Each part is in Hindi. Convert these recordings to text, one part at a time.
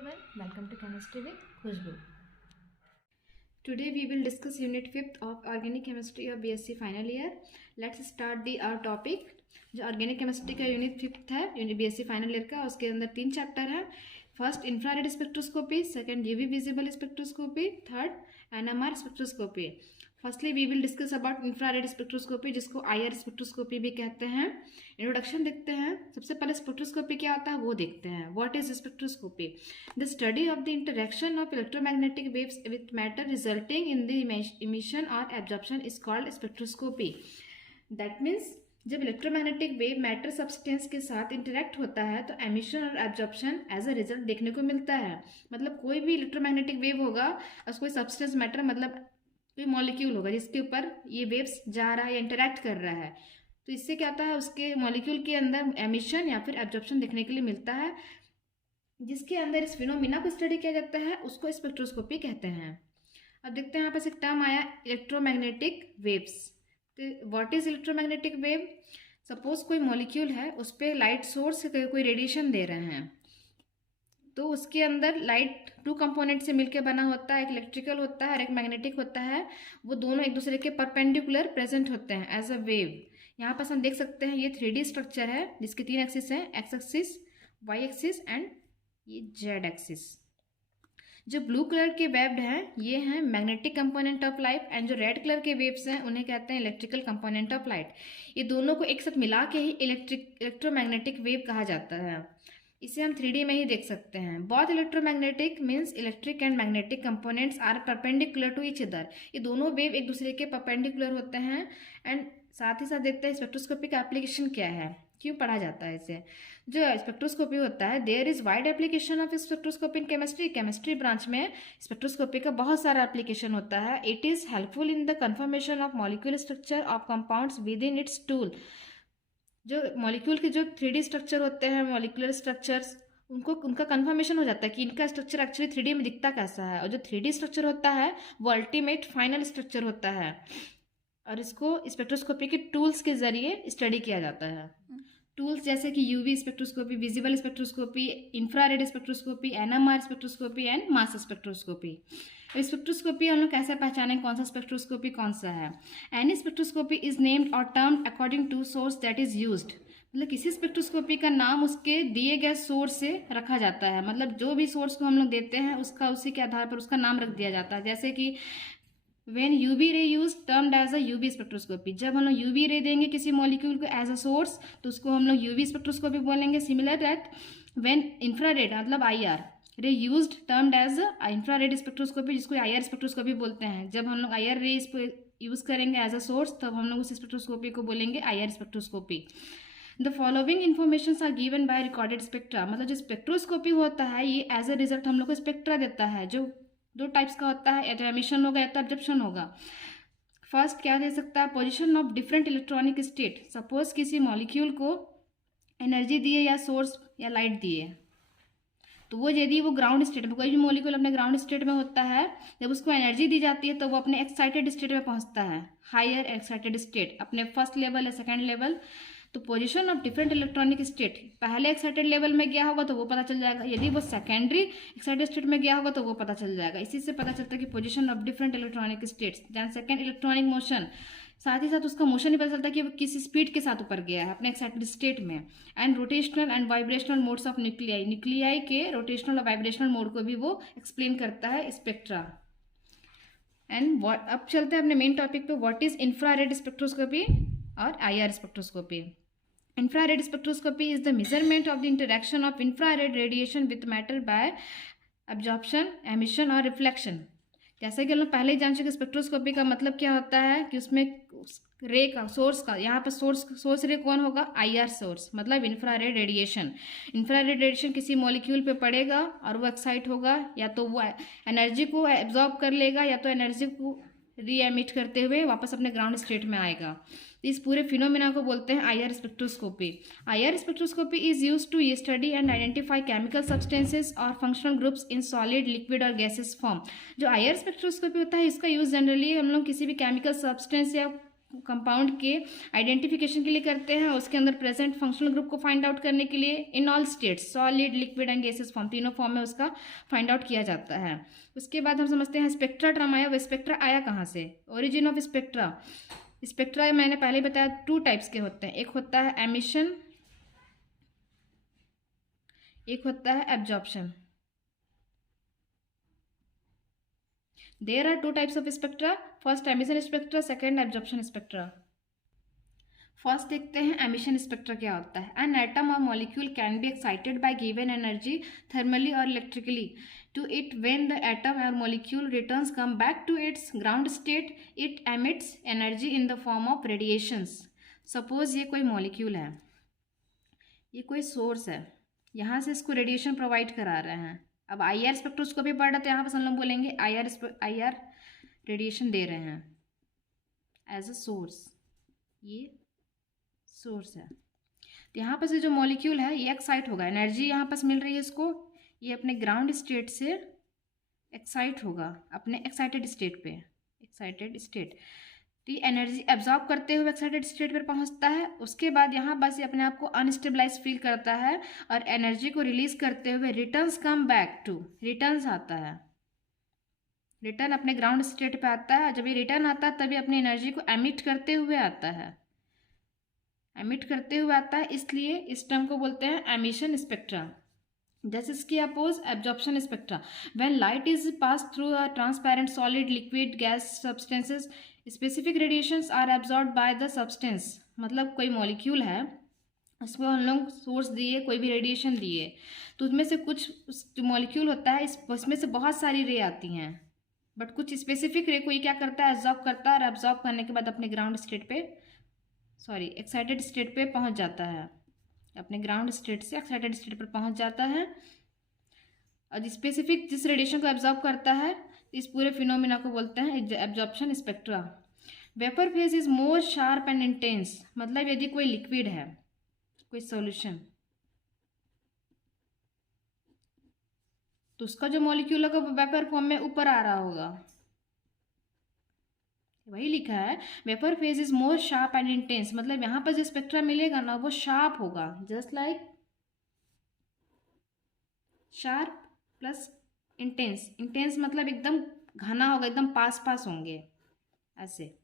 everyone, welcome to Chemistry with Khushbu. Today we will discuss Unit 5th of Organic Chemistry of BSc final year. Let's start our topic. जो ऑर्गेनिक केमिस्ट्री का यूनिट 5th है, यूनिट BSc फाइनल ईयर का, उसके अंदर 3 चैप्टर है. First infrared spectroscopy, second UV visible spectroscopy, third NMR spectroscopy. Firstly we will discuss about infrared spectroscopy, जिसको IR स्पेक्ट्रोस्कोपी भी कहते हैं. इंट्रोडक्शन देखते हैं. सबसे पहले स्पेक्ट्रोस्कोपी क्या होता है वो देखते हैं. What is spectroscopy? The study of the interaction of electromagnetic waves with matter resulting in the emission और absorption is called spectroscopy. That means जब इलेक्ट्रोमैग्नेटिक वेव मैटर सब्सटेंस के साथ इंटरेक्ट होता है तो एमिशन और एब्जॉर्प्शन एज अ रिजल्ट देखने को मिलता है. मतलब कोई भी इलेक्ट्रोमैग्नेटिक वेव होगा और कोई सब्सटेंस मैटर मतलब कोई मॉलिक्यूल होगा जिसके ऊपर ये वेव्स जा रहा है या इंटरेक्ट कर रहा है, तो इससे क्या होता है उसके मॉलिक्यूल के अंदर एमिशन या फिर एब्जॉर्प्शन देखने के लिए मिलता है. जिसके अंदर इस फिनोमिना को स्टडी किया जाता है उसको स्पेक्ट्रोस्कोपी कहते हैं. अब देखते हैं यहाँ पास एक टर्म आया इलेक्ट्रोमैग्नेटिक वेव्स. तो what is electromagnetic wave? Suppose कोई मॉलिक्यूल है, उस पर लाइट सोर्स कोई रेडिएशन दे रहे हैं, तो उसके अंदर लाइट 2 कंपोनेंट से मिलकर बना होता है. एक इलेक्ट्रिकल होता है और एक मैग्नेटिक होता है. वो दोनों एक दूसरे के परपेंडिकुलर प्रेजेंट होते हैं एज अ वेव. यहाँ पर हम देख सकते हैं ये 3D स्ट्रक्चर है जिसके 3 एक्सिस हैं, X axis, Y axis and ये जेड एक्सिस. जो ब्लू कलर के वेव्ड हैं ये हैं magnetic component of light, and जो रेड कलर के वेव्स हैं उन्हें कहते हैं इलेक्ट्रिकल कंपोनेंट ऑफ लाइट. ये दोनों को एक साथ मिला के ही इलेक्ट्रोमैग्नेटिक वेव कहा जाता है. इसे हम 3D में ही देख सकते हैं. Both electromagnetic means electric and magnetic components are perpendicular to each other. ये दोनों वेव एक दूसरे के परपेंडिकुलर होते हैं. एंड साथ ही साथ देखते हैं स्पेक्ट्रोस्कोपी का एप्लीकेशन क्या है, क्यों पढ़ा जाता है इसे. जो स्पेक्ट्रोस्कोपी होता है, there is wide application of spectroscopy in chemistry. Chemistry branch में स्पेक्ट्रोस्कोपी का बहुत सारा एप्लीकेशन होता है. It is helpful in the confirmation of molecular structure of compounds within its tool. जो मॉलिक्यूल के जो 3D स्ट्रक्चर होते हैं, मॉलिक्यूलर स्ट्रक्चर्स, उनका कंफर्मेशन हो जाता है कि इनका स्ट्रक्चर एक्चुअली 3D में दिखता कैसा है. और जो 3D स्ट्रक्चर होता है वो अल्टीमेट फाइनल स्ट्रक्चर होता है और इसको स्पेक्ट्रोस्कोपी के टूल्स के जरिए स्टडी किया जाता है. टूल्स जैसे कि UV spectroscopy, visible spectroscopy, infrared spectroscopy, NMR spectroscopy and mass spectroscopy. Spectroscopy हम लोग कैसे पहचानें कौन सा स्पेक्ट्रोस्कोपी कौन सा है? एनी स्पेक्ट्रोस्कोपी इज नेम्ड और termed according to source that is used. मतलब किसी स्पेक्ट्रोस्कोपी का नाम उसके दिए गए सोर्स से रखा जाता है. मतलब जो भी सोर्स को हम लोग देते हैं उसका उसी के आधार पर उसका नाम रख दिया जाता है. जैसे कि when UV ray used termed as a UV spectroscopy. जब हम लोग UV रे देंगे किसी मॉलिक्यूल को एज अ सोर्स तो उसको हम लोग UV स्पेक्ट्रोस्कोपी बोलेंगे. सिमिलर दैट when इंफ्रारेड मतलब IR ray used termed as infrared spectroscopy, जिसको IR स्पेक्ट्रोस्कोपी बोलते हैं. जब हम लोग IR रे इसको यूज करेंगे एज अ सोर्स तब हम लोग उस स्पेक्ट्रोस्कोपी को बोलेंगे IR spectroscopy. The following information are given by recorded spectra. मतलब जो स्पेक्ट्रोस्कोपी होता है ये एज अ रिजल्ट हम लोग को स्पेक्ट्रा देता है, जो 2 टाइप्स का होता है, या तो एमिशन होगा या तो एब्जॉर्प्शन होगा. फर्स्ट क्या दे सकता है? Position of different electronic state. Suppose किसी मॉलिक्यूल को एनर्जी दिए या सोर्स या लाइट दिए, तो वो यदि वो ग्राउंड स्टेट में, कोई भी मॉलिक्यूल अपने ग्राउंड स्टेट में होता है, जब उसको एनर्जी दी जाती है तो वो अपने एक्साइटेड स्टेट में पहुंचता है, हायर एक्साइटेड स्टेट, अपने फर्स्ट लेवल या सेकेंड लेवल. तो position of different electronic state, पहले एक्साइटेड लेवल में गया होगा तो वो पता चल जाएगा, यदि वो सेकेंडरी एक्साइटेड स्टेट में गया होगा तो वो पता चल जाएगा. इसी से पता चलता है कि position of different electronic states. Then second electronic motion, साथ ही साथ उसका मोशन ही पता चलता है कि वो किस स्पीड के साथ ऊपर गया है अपने एक्साइटेड स्टेट में. And rotational and vibrational modes of nuclei, nuclei के रोटेशनल और वाइब्रेशनल मोड को भी वो एक्सप्लेन करता है स्पेक्ट्रा. एंड अब चलते हैं अपने मेन टॉपिक पे. व्हाट इज इंफ्रारेड स्पेक्ट्रोस्कोपी और IR spectroscopy? Infrared spectroscopy is the measurement of the interaction of infrared radiation with matter by absorption, emission और reflection. जैसे कि हम लोग पहले ही जान चुके स्पेक्ट्रोस्कोपी का मतलब क्या होता है कि उसमें रे का सोर्स का, यहाँ पर सोर्स रे कौन होगा? IR सोर्स, मतलब इंफ्रारेड रेडिएशन. इंफ्रारेड रेडिएशन किसी मॉलिक्यूल पे पड़ेगा और वो एक्साइट होगा, या तो वो एनर्जी को एब्जॉर्ब कर लेगा या तो एनर्जी को री एमिट करते हुए वापस अपने ग्राउंड स्टेट में आएगा. इस पूरे फिनोमिना को बोलते हैं IR spectroscopy. IR spectroscopy is used to study and identify chemical substances और functional groups in solid, liquid और गैसेस फॉर्म. जो IR स्पेक्ट्रोस्कोपी होता है इसका यूज जनरली हम लोग किसी भी केमिकल सब्सटेंस या कंपाउंड के आइडेंटिफिकेशन के लिए करते हैं, उसके अंदर प्रेजेंट फंक्शनल ग्रुप को फाइंड आउट करने के लिए in all states, solid, liquid and gases form, तीनों फॉर्म में उसका फाइंड आउट किया जाता है। उसके बाद हम समझते हैं स्पेक्ट्रा टर्म आया। वह स्पेक्ट्रा आया कहाँ से? Origin of spectra. स्पेक्ट्रा मैंने पहले ही बताया 2 टाइप्स के होते हैं, एक होता है एमिशन, एक होता है absorption. There are 2 types of spectra. First emission spectra, second absorption spectra. First देखते हैं एमिशन स्पेक्ट्रा क्या होता है। एन एटम और molecule can be excited by given energy thermally और electrically to it when the atom और molecule returns come back to its ground state it emits energy in the form of radiations. Suppose ये कोई मॉलिक्यूल है, ये कोई सोर्स है, यहाँ से इसको रेडिएशन प्रोवाइड करा रहे हैं। अब आई आर स्पेक्ट्रोस्कोपी पढ़ रहे तो यहाँ पर हम लोग बोलेंगे आई आर रेडिएशन दे रहे हैं एज अ सोर्स, ये सोर्स है। तो यहाँ पर से जो मॉलिक्यूल है ये एक्साइट होगा, एनर्जी यहाँ पर मिल रही है इसको, ये अपने ग्राउंड स्टेट से एक्साइट होगा, अपने एक्साइटेड स्टेट पे, एक्साइटेड स्टेट। तो ये एनर्जी एब्जॉर्ब करते हुए एक्साइटेड स्टेट पर पहुँचता है। उसके बाद यहाँ बस ये अपने आप को अनस्टेबलाइज फील करता है और एनर्जी को रिलीज करते हुए returns come back to, returns आता है, रिटर्न अपने ग्राउंड स्टेट पे आता है। जब ये रिटर्न आता है तभी अपनी एनर्जी को एमिट करते हुए आता है, एमिट करते हुए आता है, इसलिए इस टर्म को बोलते हैं एमिशन स्पेक्ट्रा। जैसे इसकी oppose absorption spectra. When light is pass through a transparent solid liquid gas substances specific radiations are absorbed by the substance. मतलब कोई मॉलिक्यूल है, उसमें हम लोग सोर्स दिए, कोई भी रेडिएशन दिए, तो उसमें से कुछ जो मॉलिक्यूल होता है उसमें से बहुत सारी रे आती हैं, बट कुछ स्पेसिफिक रे को ये क्या करता है, एब्जॉर्ब करता है, और एब्जॉर्ब करने के बाद अपने ग्राउंड स्टेट पे, सॉरी एक्साइटेड स्टेट पे पहुंच जाता है, अपने ग्राउंड स्टेट से एक्साइटेड स्टेट पर पहुंच जाता है। और स्पेसिफिक जिस रेडिएशन को एब्जॉर्ब करता है, इस पूरे फिनोमिना को बोलते हैं absorption spectra. Vapour phase is more sharp and intense. मतलब यदि कोई लिक्विड है, कोई सॉल्यूशन, तो उसका जो मॉलिक्यूल होगा वो वेपर फॉर्म में ऊपर आ रहा होगा, वही लिखा है vapour phase is more sharp and intense. मतलब यहाँ पर जो स्पेक्ट्रा मिलेगा ना वो शार्प होगा, just like sharp plus intense. Intense मतलब एकदम घना होगा, एकदम पास पास होंगे ऐसे।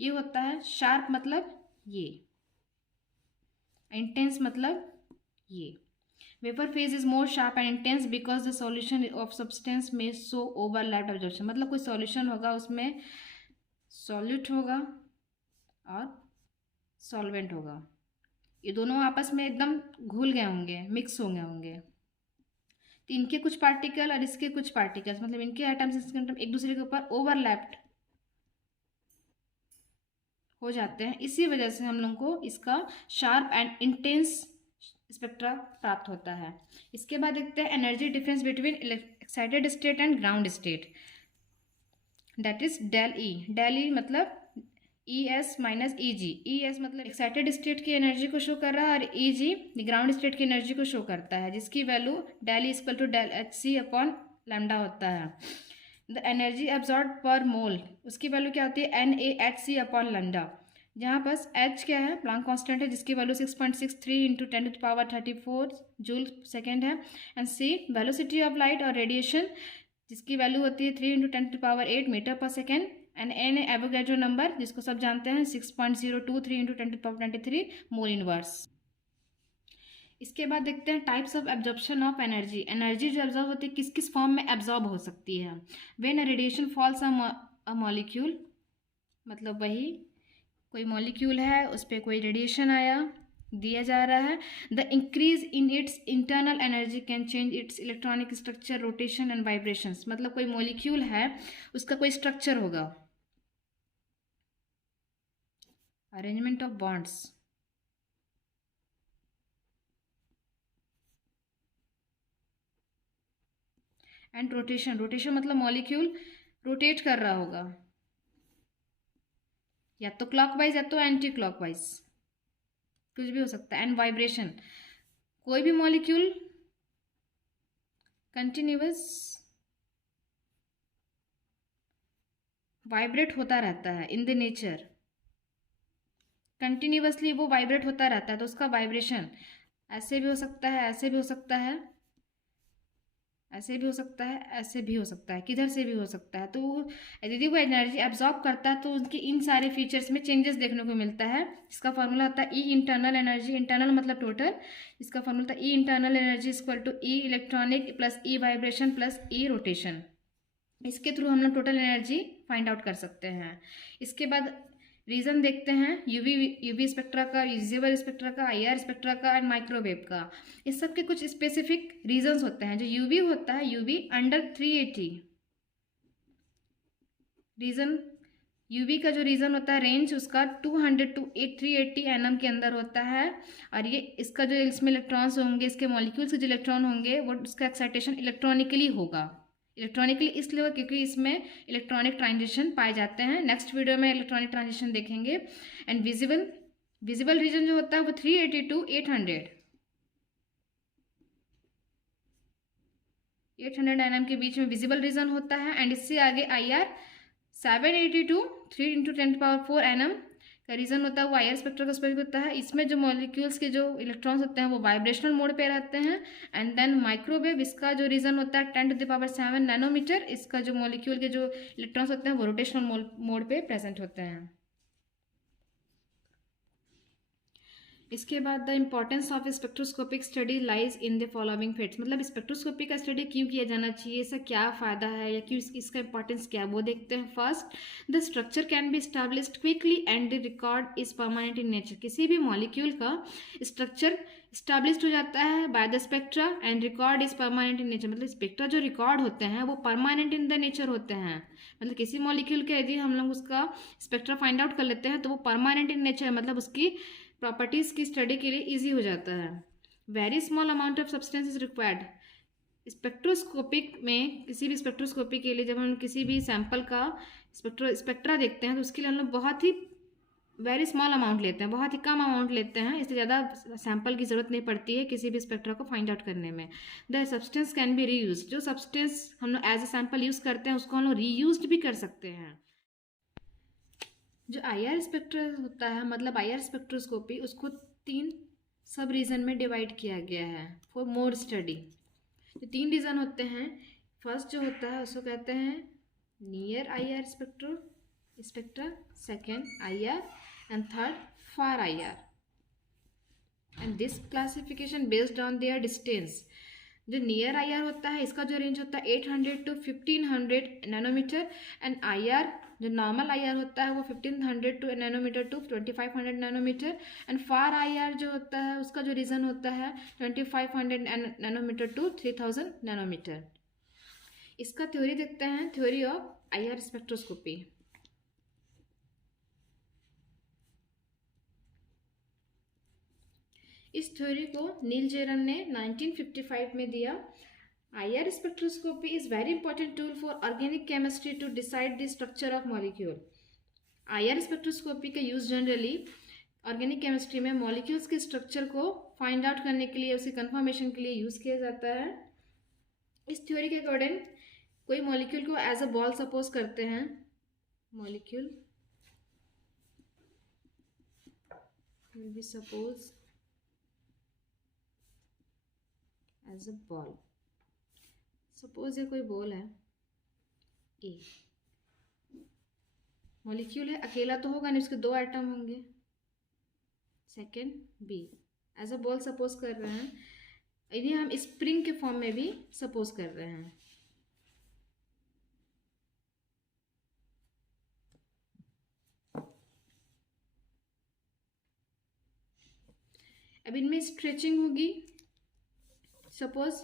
ये होता है शार्प मतलब ये, इंटेंस मतलब ये। Vapour phase is more sharp and intense because the solution of substance में सो ओवरलैप्ड एब्जॉर्प्शन। मतलब कोई सॉल्यूशन होगा, उसमें सॉल्यूट होगा और सॉल्वेंट होगा, ये दोनों आपस में एकदम घुल गए होंगे, मिक्स हो गए होंगे। तो इनके कुछ पार्टिकल और इसके कुछ पार्टिकल्स, मतलब इनके एटम्स इसके एटम एक दूसरे के ऊपर ओवरलैप्ड हो जाते हैं। इसी वजह से हम लोग को इसका शार्प एंड इंटेंस स्पेक्ट्रा प्राप्त होता है। इसके बाद देखते हैं energy difference between excited state and ground state, that is del E. Del E मतलब E S minus E G. E S मतलब एक्साइटेड स्टेट की एनर्जी को शो कर रहा है और ई जी ग्राउंड स्टेट की एनर्जी को शो करता है, जिसकी value del E equal to del h C upon lambda होता है। द एनर्जी एब्जॉर्ब पर मोल, उसकी वैल्यू क्या होती है, N A H C upon lambda, जहाँ बस एच क्या है, प्लांक कांस्टेंट है, जिसकी वैल्यू 6.63 इंटू 10⁻34 जूल सेकेंड है। And C velocity of light और रेडिएशन, जिसकी वैल्यू होती है 3 into 10⁻8 metre per second. And N Avogadro number, जिसको सब जानते हैं, 6.023 इंटू 10⁻23 मोल इनवर्स। इसके बाद देखते हैं types of absorption of energy. Energy जो एब्जॉर्ब होती है किस किस फॉर्म में एब्जॉर्ब हो सकती है। When a radiation falls a molecule, मतलब वही कोई मॉलिक्यूल है, उस पर कोई रेडिएशन आया, दिया जा रहा है, the increase in its internal energy can change it's electronic structure, rotation and vibrations. मतलब कोई मॉलिक्यूल है, उसका कोई स्ट्रक्चर होगा, arrangement of bonds, and rotation. Rotation मतलब मॉलिक्यूल रोटेट कर रहा होगा, या तो क्लॉकवाइज या तो एंटी क्लॉकवाइज, कुछ भी हो सकता है। एंड वाइब्रेशन, कोई भी मॉलिक्यूल कंटिन्यूअस वाइब्रेट होता रहता है इन द नेचर, कंटिन्यूअसली वो वाइब्रेट होता रहता है, तो उसका वाइब्रेशन ऐसे भी हो सकता है, ऐसे भी हो सकता है, ऐसे भी हो सकता है, ऐसे भी हो सकता है, किधर से भी हो सकता है। तो यदि वो एनर्जी एब्जॉर्ब करता है तो उनकी इन सारे फीचर्स में चेंजेस देखने को मिलता है। इसका फॉर्मूला होता है ई इंटरनल एनर्जी, इंटरनल मतलब टोटल। इसका फॉर्मूला होता है E internal energy equal to E electronic plus E vibration plus E rotation. इसके थ्रू हम लोग टोटल एनर्जी फाइंड आउट कर सकते हैं। इसके बाद रीज़न देखते हैं यूवी स्पेक्ट्रा का, विजिबल स्पेक्ट्रा का, आईआर स्पेक्ट्रा का एंड माइक्रोवेव का। इस सब के कुछ स्पेसिफिक रीजंस होते हैं। जो यूवी होता है, यूवी अंडर 380 रीजन, यूवी का जो रीजन होता है रेंज उसका 200 टू 380 एनएम के अंदर होता है। और ये इसका जो इसमें इलेक्ट्रॉन्स होंगे, इसके मॉलिक्यूल्स के जो इलेक्ट्रॉन होंगे वो उसका एक्साइटेशन इलेक्ट्रॉनिकली होगा। इलेक्ट्रॉनिकली इसलिए होगा क्योंकि इसमें इलेक्ट्रॉनिक ट्रांजिशन पाए जाते हैं। नेक्स्ट वीडियो में इलेक्ट्रॉनिक ट्रांजिशन देखेंगे। एंड विजिबल रीजन जो होता है वो 380 टू 800 एनएम के बीच में विजिबल रीजन होता है। एंड इससे आगे आईआर 780 टू 3 इंटू 10⁴ एनएम का रीजन होता है, वो आईआर स्पेक्ट्रा का स्पेक्ट्रम होता है। इसमें जो मॉलिक्यूल्स के जो इलेक्ट्रॉन्स होते हैं वो वाइब्रेशनल मोड पे रहते हैं। एंड देन माइक्रोवेव, इसका जो रीजन होता है 10⁷ नैनोमीटर। इसका जो मॉलिक्यूल के जो इलेक्ट्रॉन्स होते हैं वो रोटेशनल मोड पे प्रेजेंट होते हैं। इसके बाद the importance of spectroscopic study lies in the following facts, मतलब स्पेक्ट्रोस्कोपी का स्टडी क्यों किया जाना चाहिए, इसका क्या फ़ायदा है या क्यों इसका इंपॉर्टेंस क्या है वो देखते हैं। First, the structure can be established quickly and the record is permanent in nature. किसी भी मॉलिक्यूल का स्ट्रक्चर स्टैब्लिश्ड हो जाता है by the spectra and record is permanent in nature, मतलब स्पेक्ट्रा जो रिकॉर्ड होते हैं वो परमानेंट इन द नेचर होते हैं। मतलब किसी मॉलिक्यूल के यदि हम लोग उसका स्पेक्ट्रा फाइंड आउट कर लेते हैं तो वो परमानेंट इन नेचर, मतलब उसकी प्रॉपर्टीज़ की स्टडी के लिए इजी हो जाता है। Very small amount of substance is required. Spectroscopic में किसी भी स्पेक्ट्रोस्कोपी के लिए जब हम किसी भी सैंपल का स्पेक्ट्रा देखते हैं तो उसके लिए हम लोग बहुत ही वेरी स्मॉल अमाउंट लेते हैं, बहुत ही कम अमाउंट लेते हैं। इससे ज़्यादा सैंपल की ज़रूरत नहीं पड़ती है किसी भी स्पेक्ट्रा को फाइंड आउट करने में। The substance can be reuse, जो सब्सटेंस हम लोग एज ए सैंपल यूज़ करते हैं उसको हम लोग रीयूज भी कर सकते हैं। जो आईआर स्पेक्ट्रा होता है, मतलब आईआर स्पेक्ट्रोस्कोपी, उसको 3 सब रीजन में डिवाइड किया गया है फॉर मोर स्टडी। जो 3 रीजन होते हैं, फर्स्ट जो होता है उसको कहते हैं near IR spectra, second IR and third far IR. And this classification based on their distance. जो नियर आईआर होता है इसका जो रेंज होता है 800 टू 1500 नैनोमीटर। एंड आईआर जो नॉर्मल आईआर होता है वो 1500 to nanometre to 2500 nanometre. And far IR जो होता है उसका जो रीजन होता है 2500 नैनोमीटर टू 3000 नैनोमीटर। इसका थ्योरी देखते हैं, थ्योरी ऑफ आईआर स्पेक्ट्रोस्कोपी। इस थ्योरी को नील जेरन ने 1955 में दिया। IR spectroscopy is very important tool for organic chemistry to decide the structure of molecule. IR spectroscopy का यूज जनरली ऑर्गेनिक केमिस्ट्री में मॉलिक्यूल्स के स्ट्रक्चर को फाइंड आउट करने के लिए, उसकी कंफर्मेशन के लिए यूज किया जाता है। इस थ्योरी के अकॉर्डिंग कोई मॉलिक्यूल को एज अ बॉल सपोज करते हैं, molecule will be suppose as a ball. Suppose ये कोई बॉल है, ए मॉलिक्यूल है, अकेला तो होगा नहीं, उसके 2 एटम होंगे। Second B, as a ball suppose कर रहे हैं। यदि हम स्प्रिंग के फॉर्म में भी सपोज कर रहे हैं। अब इनमें स्ट्रेचिंग होगी। सपोज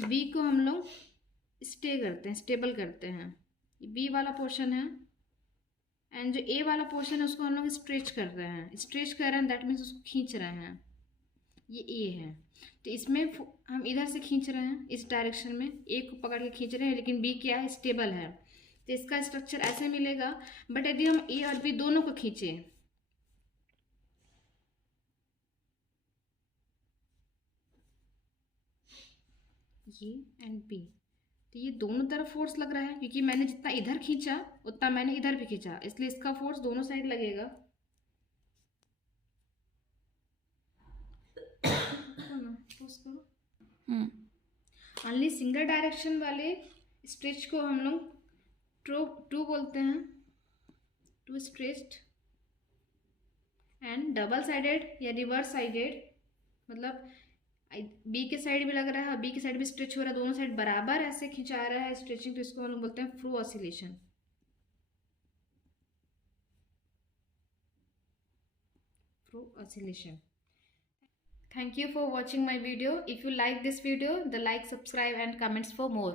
बी को हम लोग स्टे करते हैं, स्टेबल करते हैं, ये बी वाला पोर्शन है। एंड जो ए वाला पोर्शन है उसको हम लोग स्ट्रेच कर रहे हैं, स्ट्रेच कर रहे हैं दैट मीन्स उसको खींच रहे हैं। ये ए है तो इसमें हम इधर से खींच रहे हैं, इस डायरेक्शन में ए को पकड़ के खींच रहे हैं, लेकिन बी क्या है, स्टेबल है, तो इसका स्ट्रक्चर ऐसे मिलेगा। बट यदि हम ए और बी दोनों को खींचें, ये एंड बी, तो ये दोनों तरफ फोर्स लग रहा है क्योंकि मैंने जितना इधर खींचा उतना मैंने इधर भी खींचा, इसलिए इसका फोर्स दोनों साइड लगेगा। पुश करो। ओनली सिंगल डायरेक्शन वाले स्ट्रेच को हम लोग टू बोलते हैं, two stretched. And double sided या रिवर्स साइडेड, मतलब बी के साइड भी लग रहा है, बी के साइड भी स्ट्रेच हो रहा है, दोनों साइड बराबर ऐसे खिंचा रहा है स्ट्रेचिंग, तो इसको हम लोग बोलते हैं free oscillation. Free oscillation. Thank you for watching my video. If you like this video, the like, subscribe and comments for more.